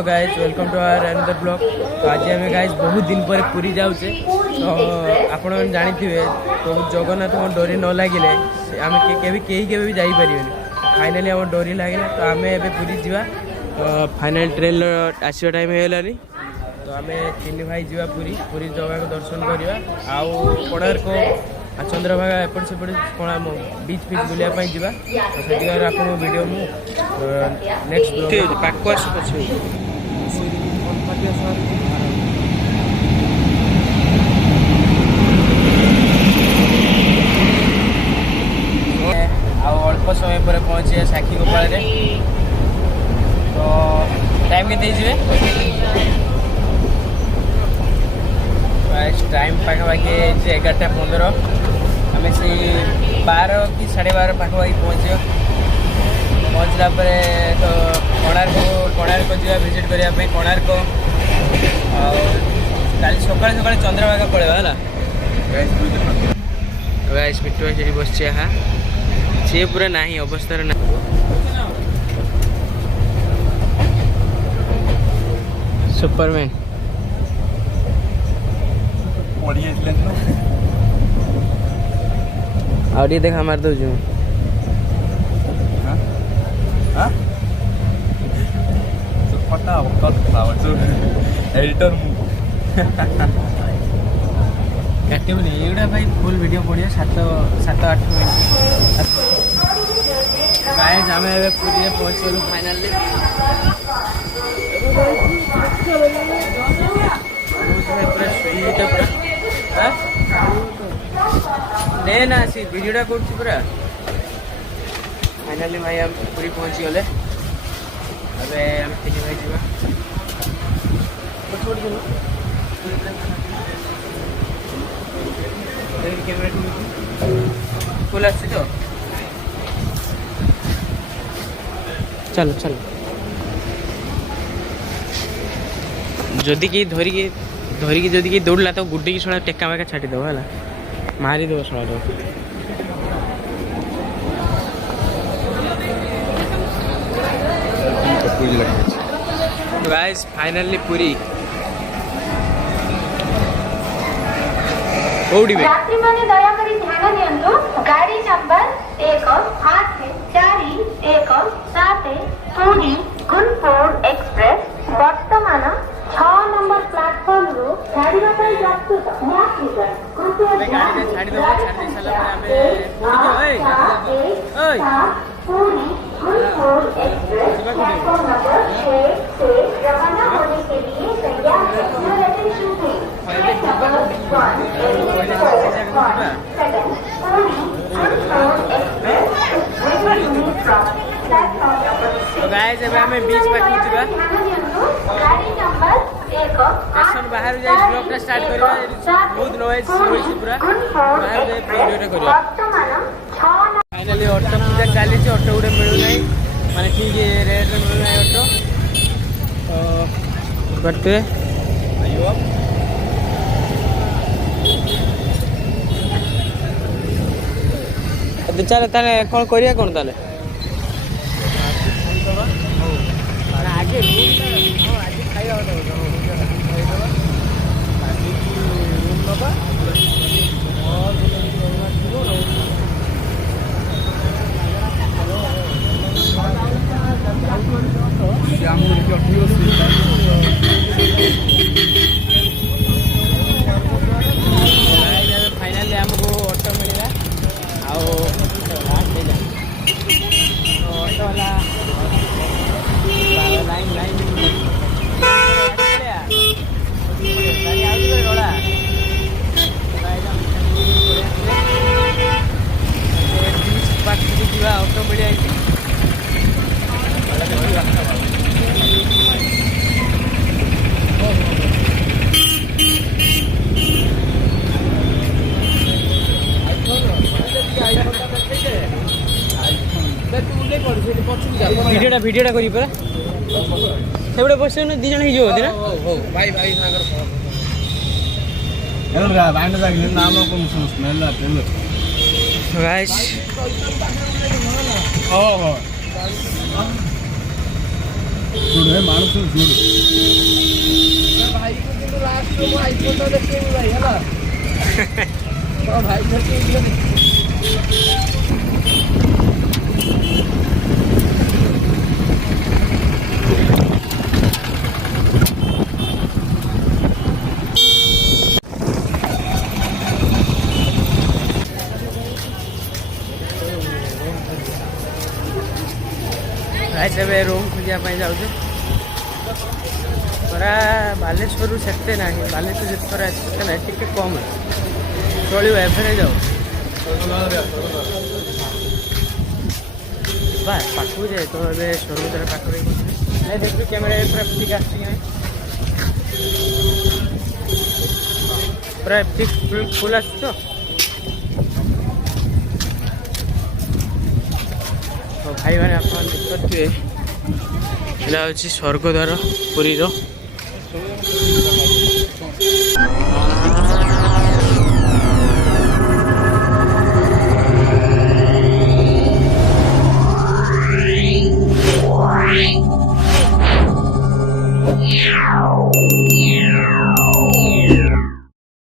Hello guys welcome to our another blog. तो आज आम गाइज बहुत दिन पर पूरी जाऊे तो आपण जानी तो जगन्नाथ डोरी न लगे आम के भी जापर फाइनाली आम डोरी लगे तो आम ए पूरी जा फाइनाल ट्रेन आसवा टाइम होगलानी तो आम तीन भाई जा पूरी पूरी जगह को दर्शन करवा आउ कोणार्क चंद्रभागा एपट सेपट कौन बीच फीच बुलायापी जा तो से आप वीडियो नेक्स्ट पाक पचे अल्प समय पर पहुँचे साक्षी गोपाल तो टाइम के टाइम पाखापाखि 11:15 आम से 12 कि 12:30 पाखापाखि पहुँचला तो कोणार्क जा विजिट करने कोणार्क कल सकाल सकाल चंद्रभागा पड़ेगा गाइस मिट्टू भाई से बस सी पूरा ना अवस्था ना सुपरमैन और ये देखा मार दो एडिटर ये भाई फुल वीडियो पड़िया 7-8 मिनट गाइस आम पूरी पहुँचलु फाइनाली ना सी वीडियोटा कर पूरा फाइनाली भाई हम पूरी पहुँची गले अबे हम तीन भाई जा फुल आस तो चलो चलो जदि कि धरिकी जदि कि दौड़ला तो गुड्डी की छड़ा टेका मेका छाड़ीदेव है मारिदेव छड़ा गाइस फाइनली पूरी यात्री माने दया करी ध्यान दियंतु गाड़ी नंबर 1-8-4-1-7 पुरी गुणपुर एक्सप्रेस वर्तमान 6 नंबर प्लेटफॉर्म रो गाड़ी पर प्रस्तुत यात्रीगण कृपया छाड़ी दो छाड़ी साला हमें पूरी गुणपुर एक्सप्रेस प्लेटफॉर्म नंबर 6 से रवाना होने के लिए तैयार है अटेंशन प्लीज तो गाइस अब हमें बीच पे पहुंचबा स्टेशन बाहर जाई ब्लॉग स्टार्ट करबा बहुत नॉइज होई पूरा बाहर जाई वीडियोटा करबा फाइनली ऑटो पूजा चली ऑटो गुडे मिलु नहीं माने ठीक रेट में मिलु नहीं ऑटो तो करते आयो अब चल ताले कोन करिया कोन ताले आगे रूम आज खाइया फाइनाली हमको ऑटो मिलेगा ऑटो वाला लाइन ऑटो मिल वीडियोटा करी परा से बस दी जन हो ना भाई भाई गाइस जोड़ है मानुस जोड़ भाई को दिन लास्ट में आईफोन तो देखेंगे भाई है ना तो भाई घर के लिए गाइस ଏବେ ରୁମ୍ ଖୋଜିବା ପାଇଁ ଯାଉଛୁ ପରା ବାଲେଶ୍ୱରରୁ ସେତେ ନାହିଁ ବାଲେଶ୍ୱର ଯେତେ ଥର ଅଛି ସେତେ ନାହିଁ ଟିକେ କମ୍ ଅଛି ଚଳିବ ଏଭରେଜ୍ ଆଉ ବା ପାଖକୁ ଯାଏ ତ ଏବେ ସ୍ୱର୍ଗଦ୍ୱାର ପାଖରେ ନାଇଁ ଦେଖୁଛୁ କ୍ୟାମେରା ପୁରା ଠିକ୍ ଆସିଛି କି ନାହିଁ ପୁରା ଠିକ୍ ଫୁଲ୍ ଆସୁଛି ତ ଭାଇମାନେ ଆପଣ ଦେଖିପାରୁଥିବେ ଏଇଟା ହେଉଛି ସ୍ୱର୍ଗଦ୍ୱାର ପୁରୀର